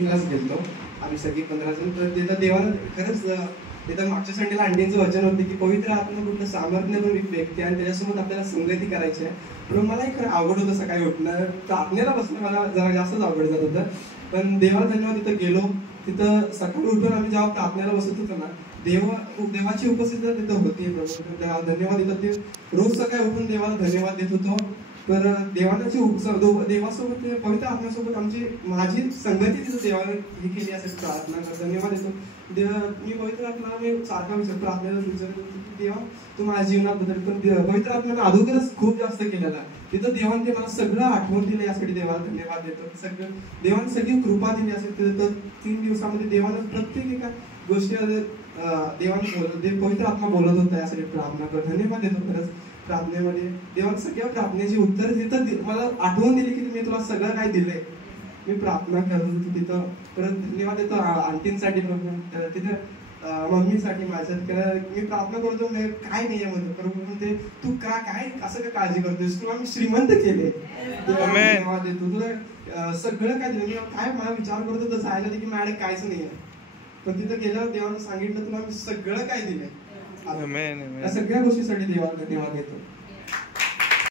गेलो आम्ही सगळी 15 जण. तर तिथं देवाला खरंच तिथं मागच्या संडेला अंडींचं वचन होते की पवित्र आत्मा कुठलं सामर्थ्य पण व्यक्ती आणि त्याच्यासोबत आपल्याला संगती करायची आहे. पण मलाही खरं आवड होतं सकाळी उठणं, प्रार्थनेला बसणं मला जरा जास्तच आवड जात होतं. पण देवाला धन्यवाद, तिथं गेलो. तिथं सकाळी उठून आम्ही जेव्हा प्रार्थनेला बसत होतो ना, देवाची उपस्थिती तिथं होती. प्रभू धन्यवाद देतात. ते रोज सकाळी उठून देवाला धन्यवाद देत होतो. तर देवाची देवासोबत पवित्र आत्म्यासोबत माझी संगती तिथं देवाने ही केली असेल. प्रार्थना कर, धन्यवाद देतो. मी पवित्र आत्मा मी सारखा विचार प्रार्थनेला विचारत होतो की देवा तू माझ्या जीवनात बदल. पण पवित्र आत्म्याने अगोदरच खूप जास्त केलेला. तिथं देवाने ते मला सगळं आठवण दिलं, यासाठी देवाला धन्यवाद देतो. सगळं देवाने सगळी कृपा दिली असेल. तर 3 दिवसामध्ये देवाने प्रत्येक एका गोष्टीमध्ये देवाने पवित्र आत्मा बोलत होता, यासाठी प्रार्थना कर, धन्यवाद देतो. खरंच प्रार्थनेमध्ये देवाने सगळ्या प्रार्थनेची उत्तर तिथं मला आठवण दिली की मी तुला सगळं काय दिलंय. मी प्रार्थना करत होतो तिथं. परत धन्यवाद देतो आणखींसाठी, तिथे मम्मीसाठी माझ्या. मी प्रार्थना करतो काय नाही यामध्ये प्रभू म्हणते तू काय असं काय काळजी करतोस, तुला मी श्रीमंत केले. धन्यवाद देतो. तुला सगळं काय दिलं. मी काय मला विचार करत होतो जायला की माझ्याकडे काहीच नाहीये. पण तिथं गेल्यावर देवाने सांगितलं तुला मी सगळं काय दिलंय. या सगळ्या गोष्टीसाठी देवाला धन्यवाद देतो.